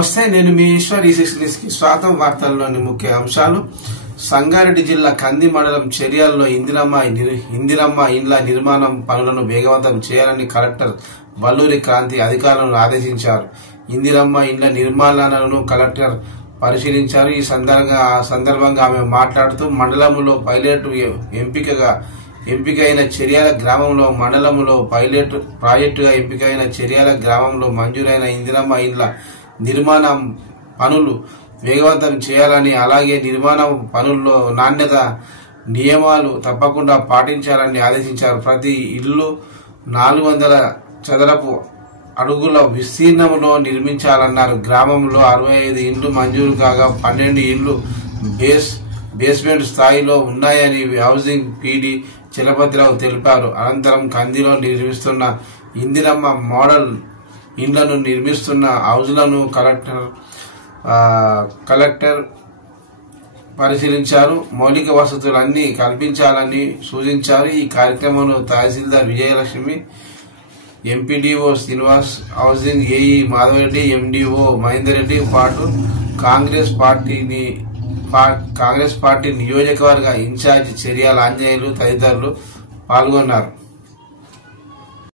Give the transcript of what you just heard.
నమస్తే, నేను మీ ఈశ్వర్. ఈ 6 న్యూస్ కి స్వాగతం. వార్తల్లోని ముఖ్య అంశాలు. సంగారెడ్డి జిల్లా కంది మండలం చర్యాలలో ఇందిరమ్మ ఇండ్ల నిర్మాణం పనులను వేగవంతం చేయాలని కలెక్టర్ వల్లూరి క్రాంతి అధికారులను ఆదేశించారు. ఇందిరమ్మ ఇండ్ల నిర్మాణాలను కలెక్టర్ పరిశీలించారు. ఈ సందర్భంగా ఆమె మాట్లాడుతూ మండలంలో పైలట్ ఎంపికైన చర్యాల గ్రామంలో మండలంలో పైలట్ ప్రాజెక్టుగా ఎంపికైన చర్యాల గ్రామంలో మంజూరైన ఇందిరమ్మ ఇండ్ల నిర్మాణం పనులు వేగవంతం చేయాలని, అలాగే నిర్మాణ పనుల్లో నాణ్యత నియమాలు తప్పకుండా పాటించాలని ఆదేశించారు. ప్రతి ఇల్లు 400 చదరపు అడుగుల విస్తీర్ణంలో నిర్మించాలన్నారు. గ్రామంలో 65 ఇండ్లు మంజూరు కాగా 12 ఇండ్లు బేస్మెంట్ స్థాయిలో ఉన్నాయని హౌసింగ్ పీడీ చలపతిరావు తెలిపారు. అనంతరం కందిలో నిర్మిస్తున్న ఇందిరమ్మ మోడల్ ఇండ్లను నిర్మిస్తున్న హౌజ్లను కలెక్టర్ పరిశీలించారు. మౌలిక వసతులన్నీ కల్పించాలని సూచించారు. ఈ కార్యక్రమంలో తహసీల్దార్ Vijayalakshmi, MPDO Srinivas, housing AE Madhavareddy, MDO Mahender Reddy పాటు కాంగ్రెస్ పార్టీ నియోజకవర్గ ఇన్ఛార్జి చర్యాల ఆంజనేయులు తదితరులు పాల్గొన్నారు.